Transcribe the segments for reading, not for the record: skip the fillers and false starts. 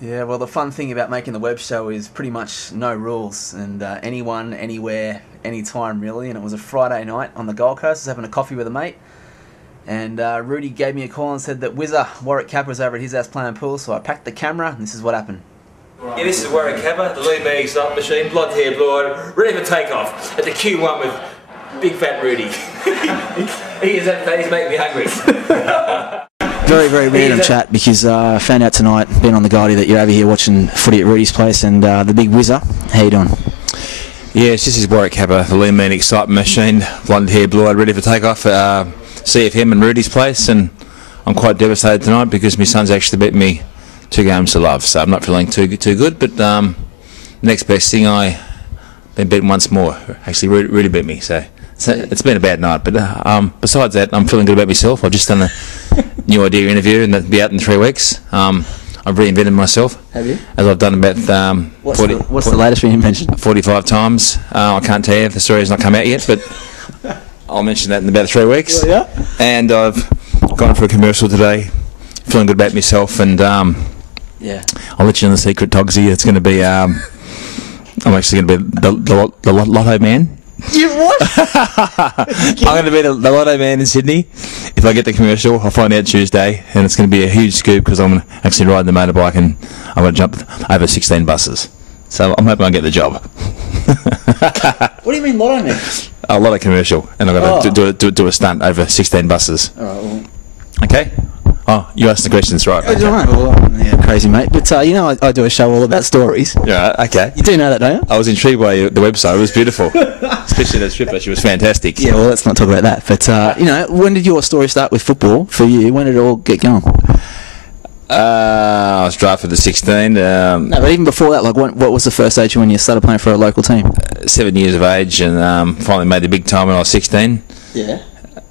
Yeah, well, the fun thing about making the web show is pretty much no rules, and anyone, anywhere, anytime, really. And it was a Friday night on the Gold Coast. I was having a coffee with a mate, and Rudy gave me a call and said that Warrick Capper was over at his house playing pool, so I packed the camera, and this is what happened. Yeah, this is Warrick Capper, the lean meeting slot machine, blonde hair, blue eyed, ready for takeoff at the Q1 with big fat Rudy. He is that fat, he's making me hungry. Very, very random chat, because I found out tonight, being on the Goldie, that you're over here watching footy at Rudy's place, and the big whizzer. How you doing? Yes, this is Warrick Capper, the lean mean excitement machine, blonde hair, blue eyed, ready for takeoff. CFM and Rudy's place, and I'm quite devastated tonight because my son's actually beat me 2 games to love, so I'm not feeling too good. But next best thing, I been beaten once more. Actually, Rudy beat me, so it's been a bad night. But besides that, I'm feeling good about myself. I've just done a new idea interview, and that'll be out in 3 weeks. I've reinvented myself. Have you? As I've done about what's the latest reinvention? 45 times. I can't tell you, the story's not come out yet, but I'll mention that in about 3 weeks. Oh, yeah? And I've gone for a commercial today, feeling good about myself, and yeah, I'll let you in the secret, Togsy. It's going to be I'm actually going to be the lotto man. You what? I'm going to be the lotto man in Sydney. If I get the commercial, I'll find out Tuesday, and it's going to be a huge scoop because I'm actually riding the motorbike and I'm going to jump over 16 buses. So I'm hoping I get the job. What do you mean lotto man? A lotto commercial, and I'm going to do a stunt over 16 buses. All right, well. Okay. Oh, you asked the questions, right? Okay. Well, yeah, crazy, mate. But you know, I do a show all about stories. Yeah, okay. You do know that, don't you? I was intrigued by the website. It was beautiful, especially that stripper. She was fantastic. Yeah, well, let's not talk about that. But you know, when did your story start with football for you? When did it all get going? I was drafted at 16. No, but even before that, like, what was the first age when you started playing for a local team? 7 years of age, and finally made the big time when I was 16. Yeah.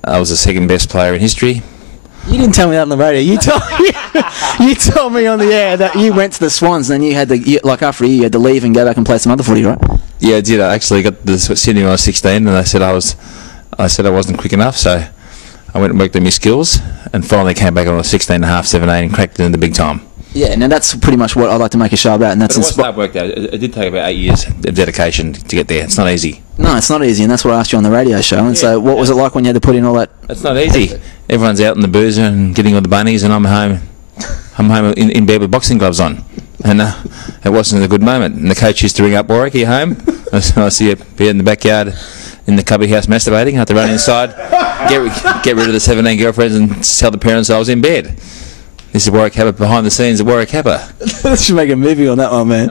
I was the second best player in history. You didn't tell me that on the radio. You told me on the air that you went to the Swans, and then you had to, like, after a year, you had to leave and go back and play some other footy, right? Yeah, I did. I actually got to Sydney when I was 16, and they said I wasn't quick enough, so I went and worked on my skills, and finally came back when I was 16 and a half, 17, and cracked it in the big time. Yeah, now that's pretty much what I'd like to make a show about, and that's... But it wasn't hard work, though. It did take about 8 years of dedication to get there. It's not easy. No, it's not easy, and that's what I asked you on the radio show. And so what was it like when you had to put in all that... It's not easy. Everyone's out in the boozer and getting all the bunnies, and I'm home in bed with boxing gloves on. And it wasn't a good moment. And the coach used to ring up, Warrick, are you home? I see you be in the backyard in the cubby house masturbating. I had to run inside, get rid of the 17 girlfriends and tell the parents I was in bed. This is Warrick Capper behind the scenes of Warrick Capper. Let's should make a movie on that one, man.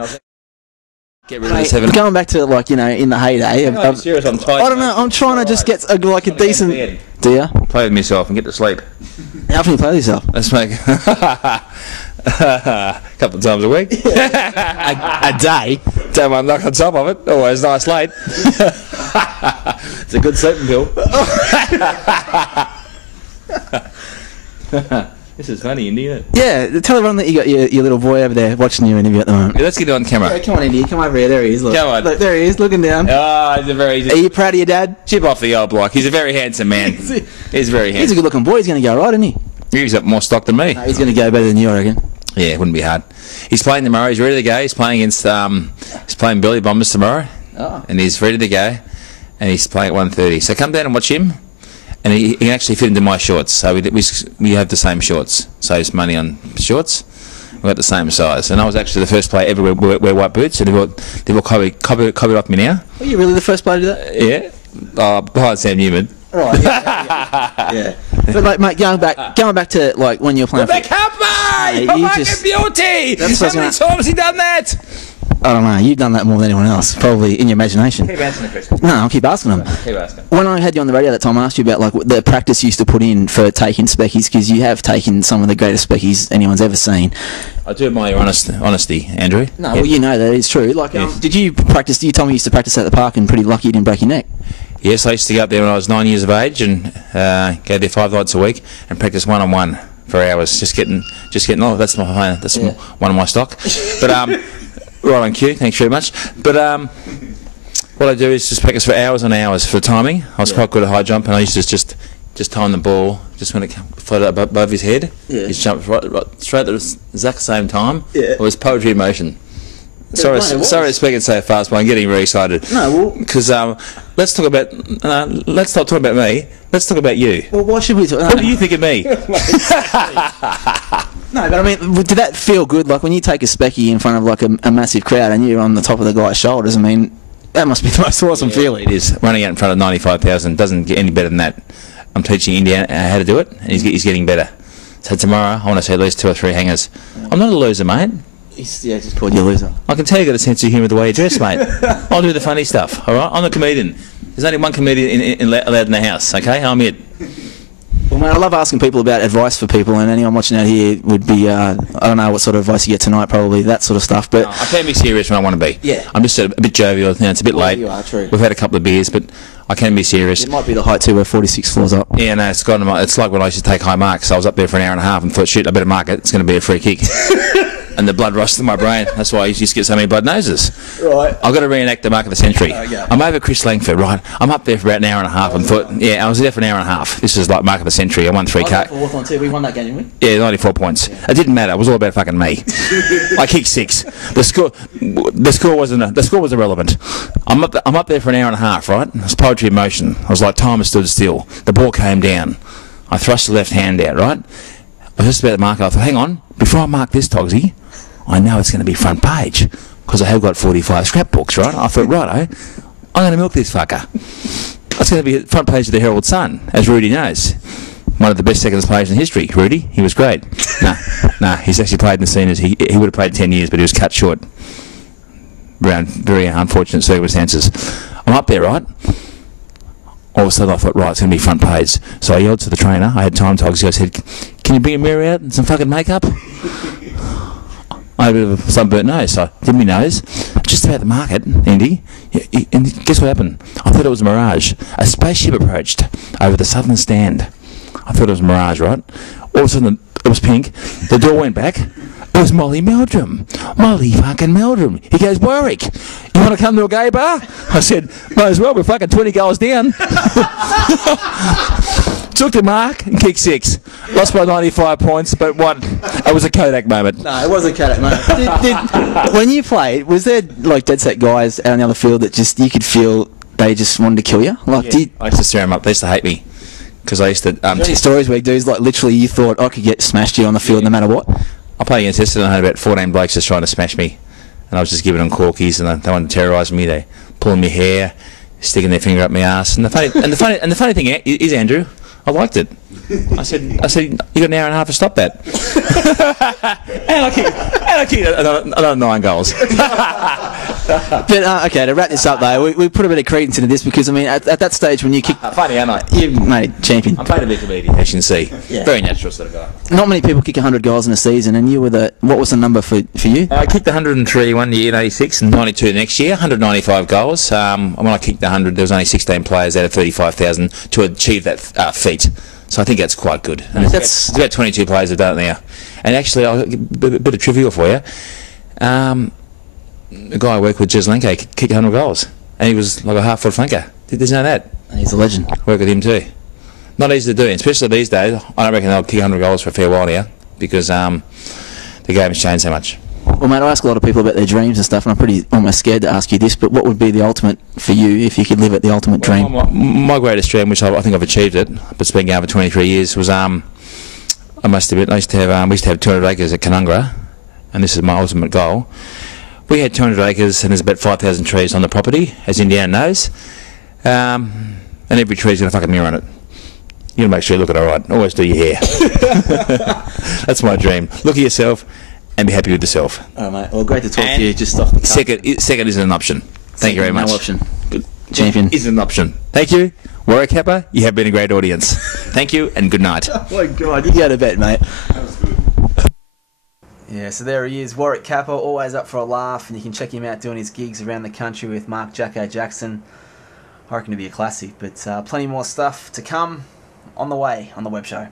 Get rid of the 17. Going back to, like, you know, in the heyday. I'm serious, I'm tired. I don't know, I'm trying to just get like a decent... Do you? Play with myself and get to sleep. How often do you play with yourself? Let's make a couple of times a week. A day? Don't mind knock on top of it. Always nice late. It's a good sleeping pill. This is funny, Indy, isn't it? Yeah, tell everyone that you got your little boy over there watching your interview at the moment. Yeah, let's get it on camera. Yeah, come on, Indy, come over here. There he is. Look. Come on. Look, there he is, looking down. Oh, he's a very... Are you proud of your dad? Chip off the old block. He's a very handsome man. He's very handsome. He's a good-looking boy. He's going to go right, isn't he? He's got more stock than me. No, he's going to go better than you, I reckon. Yeah, it wouldn't be hard. He's playing tomorrow. He's ready to go. He's playing against... he's playing Billy Bombers tomorrow. Oh. And he's ready to go. And he's playing at 1:30. So come down and watch him. And he can actually fit into my shorts. So we have the same shorts. Saves money on shorts. We've got the same size. And I was actually the first player ever to wear white boots. And they've all copied off me now. Are you really the first player to do that? Yeah. Behind Sam Newman. Right. Yeah. But, like, mate, going back to, like, when you were playing... Warrick Capper! You fucking beauty! How many times has he done that? I don't know. You've done that more than anyone else, probably in your imagination. Keep answering the question. No, I'll keep asking them. Keep asking. When I had you on the radio that time, I asked you about, like, the practice you used to put in for taking speckies, because you have taken some of the greatest speckies anyone's ever seen. I do admire your honesty, Andrew. No, well, you know that is true. Like, yes. Did you practice? You told me you used to practice at the park, and pretty lucky you didn't break your neck. Yes, I used to go up there when I was 9 years of age and go there 5 nights a week and practice one-on-one for hours. Just getting. Oh, that's one of my stock. But right on cue. Thanks very much. But what I do is just practice for hours on hours for timing. I was quite good at high jump, and I used to just time the ball, just when it floated up above his head, he jumped right straight at the exact same time. Yeah. It was poetry in motion. Sorry to speak it so fast, but I'm getting very excited. No, well, because let's talk about. Let's stop talking about me. Let's talk about you. well, why should we talk? What do you think of me? No, but I mean, did that feel good? Like when you take a specky in front of like a massive crowd and you're on the top of the guy's shoulders. I mean, that must be the most awesome feeling. It is. Running out in front of 95,000 doesn't get any better than that. I'm teaching Indiana how to do it, and he's getting better. So tomorrow, I want to see at least 2 or 3 hangers. I'm not a loser, mate. He's just called you a loser. I can tell you got a sense of humour the way you dress, mate. I'll do the funny stuff, all right? I'm a comedian. There's only one comedian allowed in the house, okay? I'm it. Well, mate, I love asking people about advice for people, and anyone watching out here would be, I don't know what sort of advice you get tonight, probably that sort of stuff. But I can be serious when I want to be. Yeah. I'm just a bit jovial. It's a bit late. You are, true. We've had a couple of beers, but I can be serious. It might be the height too. We're 46 floors up. Yeah, no, it's like when I used to take high marks. I was up there for an hour and a half and thought, shit, I better mark it. It's going to be a free kick. And the blood rushed to my brain. That's why I used to get so many blood noses. Right. I've got to reenact the mark of the century. Okay. I'm over Chris Langford, right? I'm up there for about an hour and a half and thought, yeah, I was there for an hour and a half. This is like mark of the century. I won 3 I was fourth on too. We won that game, didn't we? Yeah, 94 points. Yeah. It didn't matter. It was all about fucking me. I kicked 6. The score was irrelevant. I'm up there for an hour and a half, right? It was poetry in motion. I was like, time has stood still. The ball came down. I thrust the left hand out, right? I was just about to mark it. I thought, hang on, before I mark this, Togsy, I know it's going to be front page because I have got 45 scrapbooks, right? I thought, righto, I'm going to milk this fucker. It's going to be front page of the Herald Sun, as Rudy knows. One of the best seconds players in history, Rudy. He was great. Nah, he's actually played in the seniors. He would have played 10 years, but he was cut short around very unfortunate circumstances. I'm up there, right? All of a sudden I thought, right, it's going to be front page. So I yelled to the trainer. I had time, Togsy. I said, can you bring a mirror out and some fucking makeup? I had a bit of a sunburnt nose, so I did my nose. Just about to mark it, Indy. And guess what happened? I thought it was a mirage. A spaceship approached over the southern stand. I thought it was a mirage, right? All of a sudden it was pink. The door went back. It was Molly Meldrum. Molly fucking Meldrum. He goes, Warrick, you want to come to a gay bar? I said, might as well, we're fucking 20 goals down. Took the mark and kicked 6. Lost by 95 points, but won. It was a Kodak moment. No, it was a Kodak moment. When you played, was there like dead set guys out on the other field that just you could feel they just wanted to kill you? Like, Yeah. I used to stir them up. They used to hate me because I used to. Any stories where dudes like literally you thought I could get smashed you on the field no matter what? I played against Essendon and I had about 14 blokes just trying to smash me, and I was just giving them corkies, and they wanted to terrorise me. They pulling my hair, sticking their finger up my ass, and the funny thing is, Andrew, I liked it. I said, you got an hour and a half to stop that. and I kicked another 9 goals. But okay, to wrap this up though, we put a bit of credence into this because I mean at that stage when you kick, Funny, aren't I? you made champion. I'm playing a bit of comedian, as you can see. Yeah. Very natural sort of guy. Not many people kick 100 goals in a season, and you were what was the number for you? I kicked 103 one year in 86 and 92 the next year, 195 goals. When I kicked 100, there was only 16 players out of 35,000 to achieve that feat. So I think that's quite good. And it's about 22 players have done it now. And actually, a bit of trivia for you. The guy I worked with, Jeslenko, kicked 100 goals. And he was like a half-foot flanker. Did you know that? He's a legend. Work with him too. Not easy to do, especially these days. I don't reckon they'll kick 100 goals for a fair while now because the game has changed so much. Well, mate, I ask a lot of people about their dreams and stuff, and I'm almost scared to ask you this, but what would be the ultimate for you if you could live at the ultimate dream? My greatest dream, which I think I've achieved it, but it's been going for 23 years, was I used to have 200 acres at Canungra, and this is my ultimate goal. We had 200 acres, and there's about 5,000 trees on the property, as Indiana knows, and every tree's got a fucking mirror on it. You got to make sure you look at it all right. Always do your hair. That's my dream. Look at yourself and be happy with yourself. All right, mate. Well, great to talk to you. Just off the cuff. Second isn't an option. Thank you very much. No option. Good. Champion. Isn't an option. Thank you. Warrick Capper, you have been a great audience. Thank you and good night. Oh my God, you go to bed, mate. That was good. Yeah, so there he is, Warrick Capper, always up for a laugh, and you can check him out doing his gigs around the country with Mark Jacko Jackson. I reckon it'll be a classic, but plenty more stuff to come on the way on the web show.